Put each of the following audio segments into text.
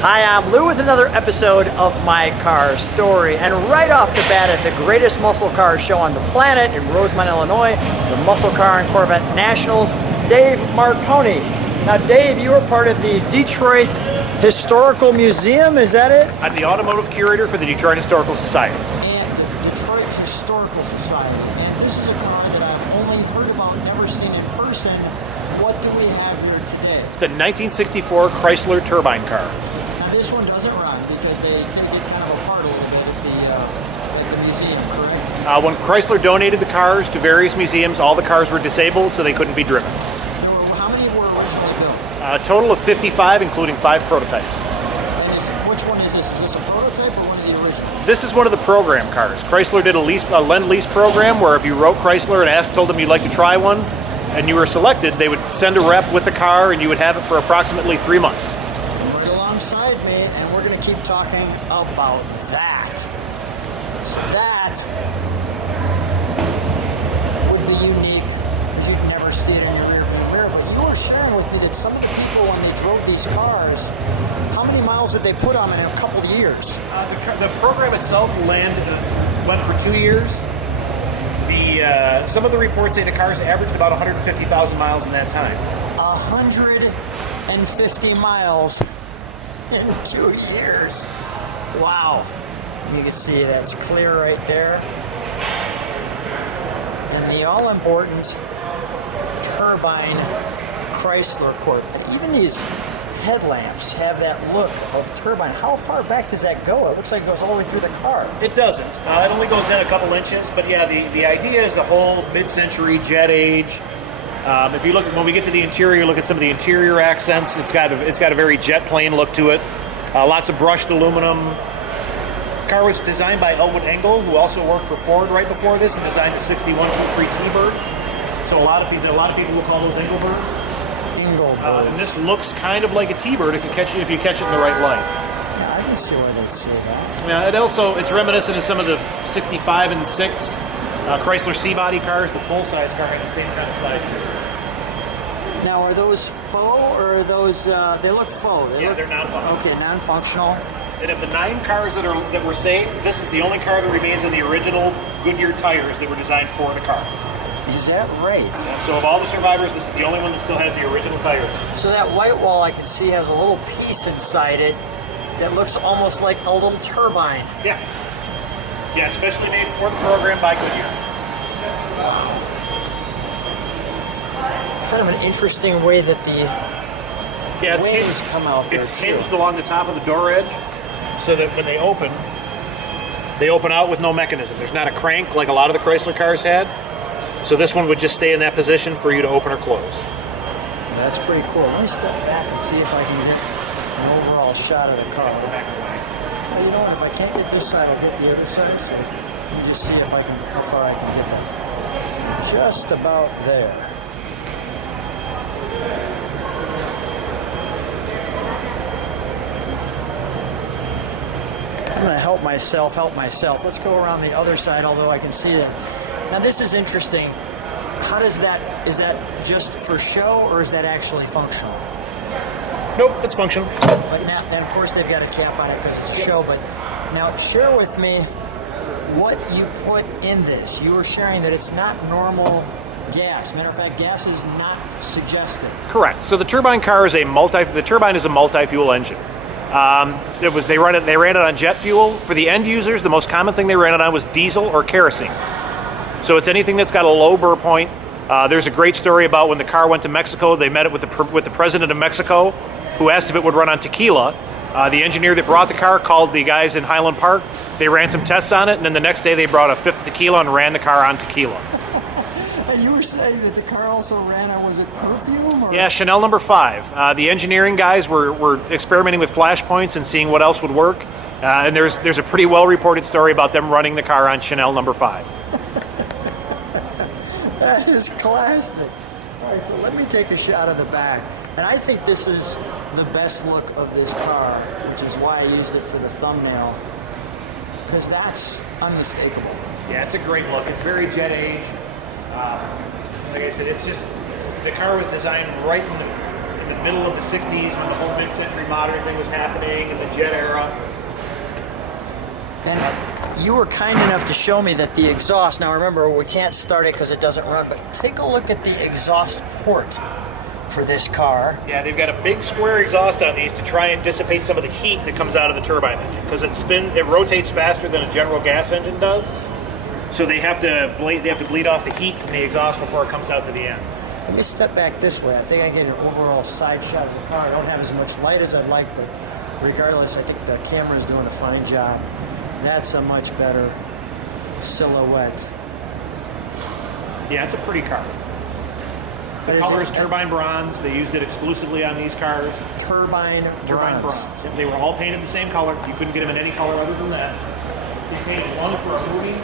Hi, I'm Lou with another episode of My Car Story. And right off the bat at the greatest muscle car show on the planet in Rosemont, Illinois, the Muscle Car and Corvette Nationals, Dave Marchioni. Now, Dave, you are part of the Detroit Historical Museum, is that it? I'm the automotive curator for the Detroit Historical Society. And the Detroit Historical Society. And this is a car that I've only heard about, never seen in person. What do we have here today? It's a 1964 Chrysler Turbine Car. Now, this one doesn't run because they tend to get kind of apart a little bit at the museum, correct? When Chrysler donated the cars to various museums, all the cars were disabled, so they couldn't be driven. How many were originally built? A total of 55, including 5 prototypes. And which one is this? Is this a prototype or one of the originals? This is one of the program cars. Chrysler did a lend-lease program where if you wrote Chrysler and told them you'd like to try one, and you were selected, they would send a rep with the car, and you would have it for approximately 3 months. Right alongside me, and we're going to keep talking about that. So that would be unique because you'd never see it in your rearview mirror. But you were sharing with me that some of the people, when they drove these cars, how many miles did they put on in a couple of years? The program itself went for 2 years. Some of the reports say the cars averaged about 150,000 miles in that time. 150 miles in 2 years. Wow. You can see that's clear right there. And the all-important Turbine Chrysler Court. And even these headlamps have that look of turbine. How far back does that go? It looks like it goes all the way through the car. It doesn't. It only goes in a couple inches, but yeah, the idea is the whole mid-century jet age. If you look, when we get to the interior, look at some of the interior accents. It's got a very jet plane look to it. Lots of brushed aluminum. The car was designed by Elwood Engel, who also worked for Ford right before this, and designed the 6123 T-Bird. So a lot of people will call those Engelbird. And this looks kind of like a T-Bird if you catch it in the right light. Yeah, I can see why they'd say that. Yeah, it's reminiscent of some of the 65 and 6 Chrysler C-body cars. The full-size car had the same kind of side to it. Now, are those faux or are those? They look faux. They're non-functional. Okay, non-functional. And of the 9 cars that were saved, this is the only car that remains in the original Goodyear tires that were designed for the car. Is that right? Yeah, so of all the survivors, this is the only one that still has the original tires. So that white wall I can see has a little piece inside it that looks almost like a little turbine. Yeah. Yeah, especially made for the program by Goodyear. Kind of an interesting way that the wings come out there. It's hinged along the top of the door edge so that when they open out with no mechanism. There's not a crank like a lot of the Chrysler cars had. So this one would just stay in that position for you to open or close. That's pretty cool. Let me step back and see if I can get an overall shot of the car. Well, you know what? If I can't get this side, I'll get the other side. So let me just see how far I can get that. Just about there. I'm going to help myself. Let's go around the other side, although I can see them. Now this is interesting. Is that just for show or is that actually functional? Nope, it's functional. But now, and of course they've got a cap on it because it's a show, but now share with me what you put in this. You were sharing that it's not normal gas. Matter of fact, gas is not suggested. Correct. So the turbine car is the turbine is a multi-fuel engine. They ran it on jet fuel. For the end users, the most common thing they ran it on was diesel or kerosene. So it's anything that's got a low burr point. There's a great story about when the car went to Mexico. They met it with the president of Mexico, who asked if it would run on tequila. The engineer that brought the car called the guys in Highland Park. They ran some tests on it, and then the next day they brought a 5th tequila and ran the car on tequila. And you were saying that the car also ran on, was it perfume? Or? Yeah, Chanel number 5. The engineering guys were experimenting with flash points and seeing what else would work. And there's a pretty well-reported story about them running the car on Chanel number 5. That is classic. All right, so let me take a shot of the back. And I think this is the best look of this car, which is why I used it for the thumbnail, because that's unmistakable. Yeah, it's a great look. It's very jet age. Like I said, it's just, the car was designed right in the the middle of the 60s when the whole mid-century modern thing was happening in the jet era. And you were kind enough to show me that the exhaust, now remember we can't start it because it doesn't run, but take a look at the exhaust port for this car. Yeah, they've got a big square exhaust on these to try and dissipate some of the heat that comes out of the turbine engine because it rotates faster than a general gas engine does. So they have to bleed off the heat from the exhaust before it comes out to the end. Let me step back this way. I think I get an overall side shot of the car. I don't have as much light as I'd like, but regardless, I think the camera is doing a fine job. That's a much better silhouette. Yeah, it's a pretty car. The color is Turbine Bronze. They used it exclusively on these cars. Turbine Bronze. Yep, they were all painted the same color. You couldn't get them in any color other than that. They painted one for a movie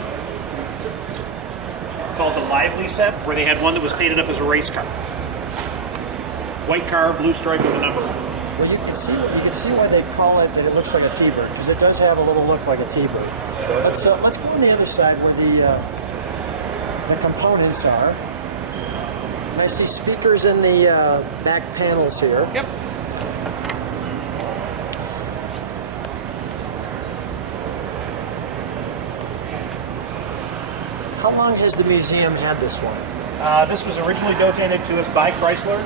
called the Lively set, where they had one that was painted up as a race car. White car, blue stripe with a number. Well, you can see why they call it that it looks like a T-bird, because it does have a little look like a T-bird. Let's go on the other side where the components are. And I see speakers in the back panels here. Yep. How long has the museum had this one? This was originally donated to us by Chrysler.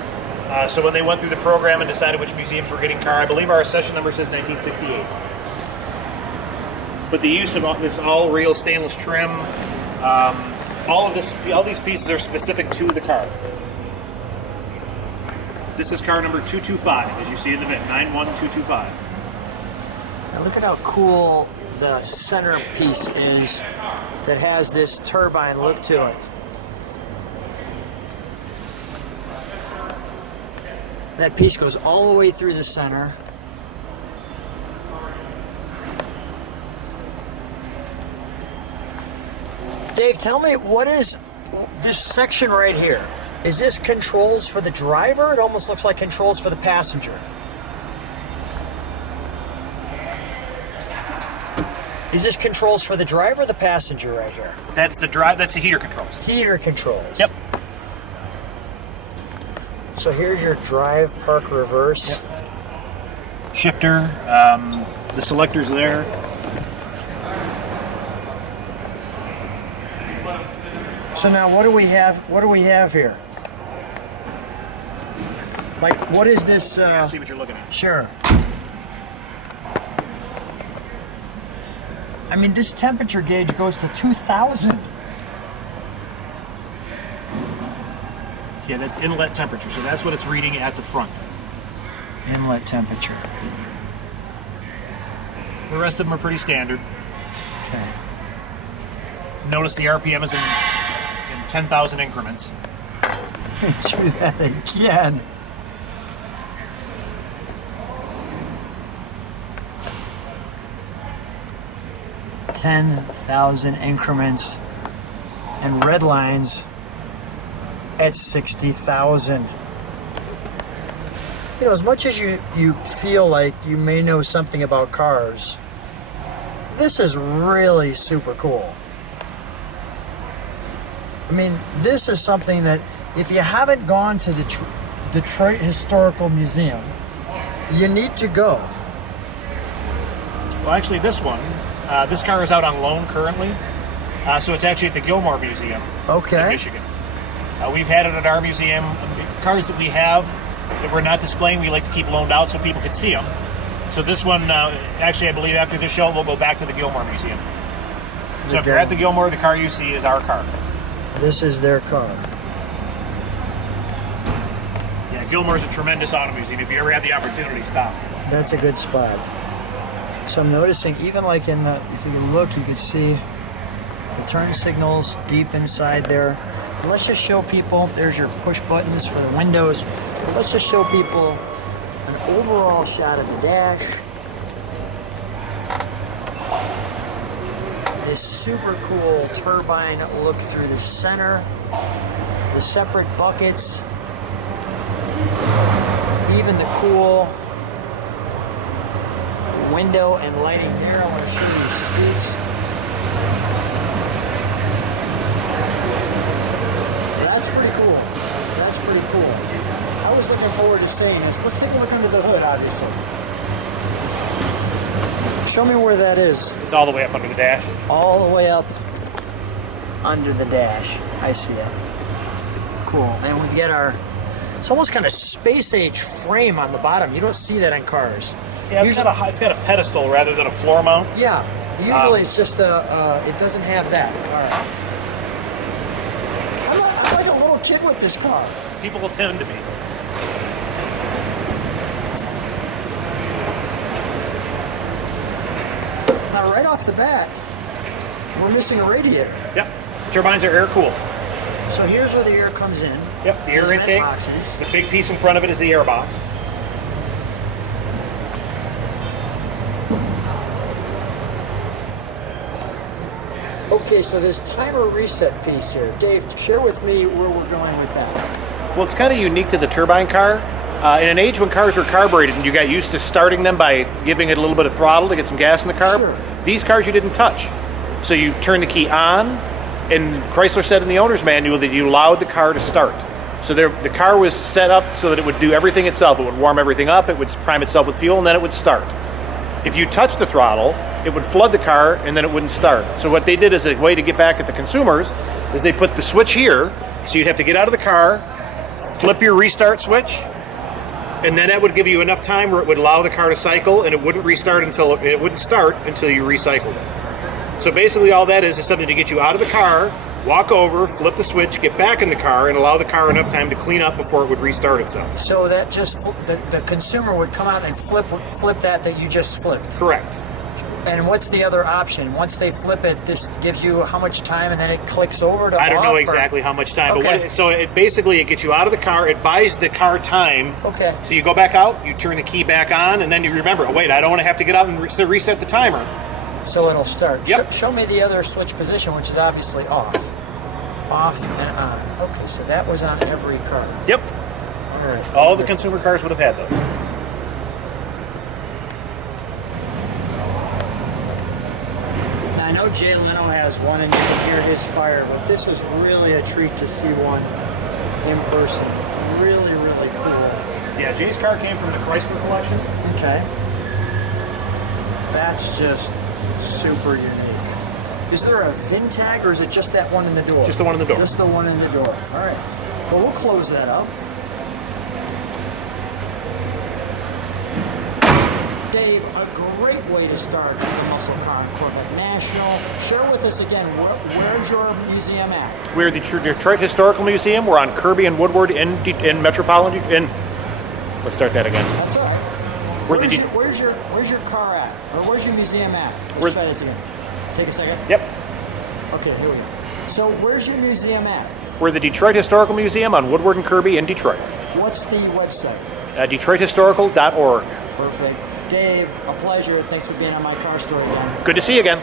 So when they went through the program and decided which museums were getting car, I believe our accession number says 1968. But the use of this all real stainless trim, all these pieces are specific to the car. This is car number 225, as you see in the VIN, 91225. Now look at how cool the center piece is that has this turbine look to it. That piece goes all the way through the center. Dave, tell me, what is this section right here? Is this controls for the driver? It almost looks like controls for the passenger. Is this controls for the driver or the passenger right here? That's the drive. That's the heater controls. Heater controls. Yep. So here's your drive, park, reverse. Yep. Shifter. The selector's there. So now what do we have? What do we have here? Like, what is this? Yeah, see what you're looking at. Sure. I mean, this temperature gauge goes to 2,000. Yeah, that's inlet temperature, so that's what it's reading at the front. Inlet temperature. The rest of them are pretty standard. Okay. Notice the RPM is in 10,000 increments. Do that again. $10,000 increments and red lines at 60,000. You know, as much as you feel like you may know something about cars, this is really super cool. I mean, this is something that if you haven't gone to the Detroit Historical Museum, you need to go. Well, actually, this car is out on loan currently, so it's actually at the Gilmore Museum in Michigan. We've had it at our museum. Cars that we have that we're not displaying, we like to keep loaned out so people can see them. So this one, actually, I believe after this show, we'll go back to the Gilmore Museum. So if you're at the Gilmore, the car you see is our car. This is their car. Yeah, Gilmore's a tremendous auto museum. If you ever have the opportunity, stop. That's a good spot. So I'm noticing, even like if you look, you can see the turn signals deep inside there. Let's just show people, there's your push buttons for the windows. Let's just show people an overall shot of the dash. This super cool turbine look through the center. The separate buckets. Even the cool window and lighting here. I want to show you the seats. That's pretty cool. That's pretty cool. I was looking forward to seeing this. Let's take a look under the hood, obviously. Show me where that is. It's all the way up under the dash. All the way up under the dash. I see it. Cool. And we get our, it's almost kind of space age frame on the bottom. You don't see that in cars. Yeah, it's got a pedestal rather than a floor mount. Yeah. Usually it's just it doesn't have that. All right. I'm like a little kid with this car. People will tend to be. Now, right off the bat, we're missing a radiator. Yep. Turbines are air cooled. So here's where the air comes in. Yep. The air intake. Boxes. The big piece in front of it is the air box. Okay, so this timer reset piece here. Dave, share with me where we're going with that. Well, it's kind of unique to the turbine car. In an age when cars were carbureted and you got used to starting them by giving it a little bit of throttle to get some gas in the carb, Sure. These cars you didn't touch. So you turn the key on, and Chrysler said in the owner's manual that you allowed the car to start. So the car was set up so that it would do everything itself. It would warm everything up, it would prime itself with fuel, and then it would start. If you touched the throttle, it would flood the car, and then it wouldn't start. So what they did as a way to get back at the consumers is they put the switch here, so you'd have to get out of the car, flip your restart switch, and then that would give you enough time where it would allow the car to cycle, and it wouldn't start until you recycled it. So basically all that is something to get you out of the car, walk over, flip the switch, get back in the car, and allow the car enough time to clean up before it would restart itself. So that just, the consumer would come out and flip that you just flipped. Correct. And what's the other option? Once they flip it, this gives you how much time, and then it clicks over to I don't know off, exactly how much time, Okay. but it basically gets you out of the car. It buys the car time. Okay. So you go back out, you turn the key back on, and then you remember, oh wait, I don't want to have to get out and reset the timer. So it'll start. Yep. Show me the other switch position, which is obviously off. Off and on. Okay, so that was on every car. Yep. All right. All the consumer cars would have had those. Now, I know Jay Leno has one, and you can hear his fire, but this is really a treat to see one in person. Really, really cool. Yeah, Jay's car came from the Chrysler collection. Okay. That's just super unique. Is there a VIN tag, or is it just that one in the door? Just the one in the door. Just the one in the door. All right. Well, we'll close that up. Dave, a great way to start the muscle car Corvette National. Share with us again, where's your museum at? We're the Detroit Historical Museum. We're on Kirby and Woodward in Metropolitan. Let's start that again. That's all right. Where's your car at? Or where's your museum at? Let's try this again. Take a second. Yep. Okay, here we go. So where's your museum at? We're the Detroit Historical Museum on Woodward and Kirby in Detroit. What's the website? DetroitHistorical.org. Perfect. Dave, a pleasure. Thanks for being on my car story again. Good to see you again.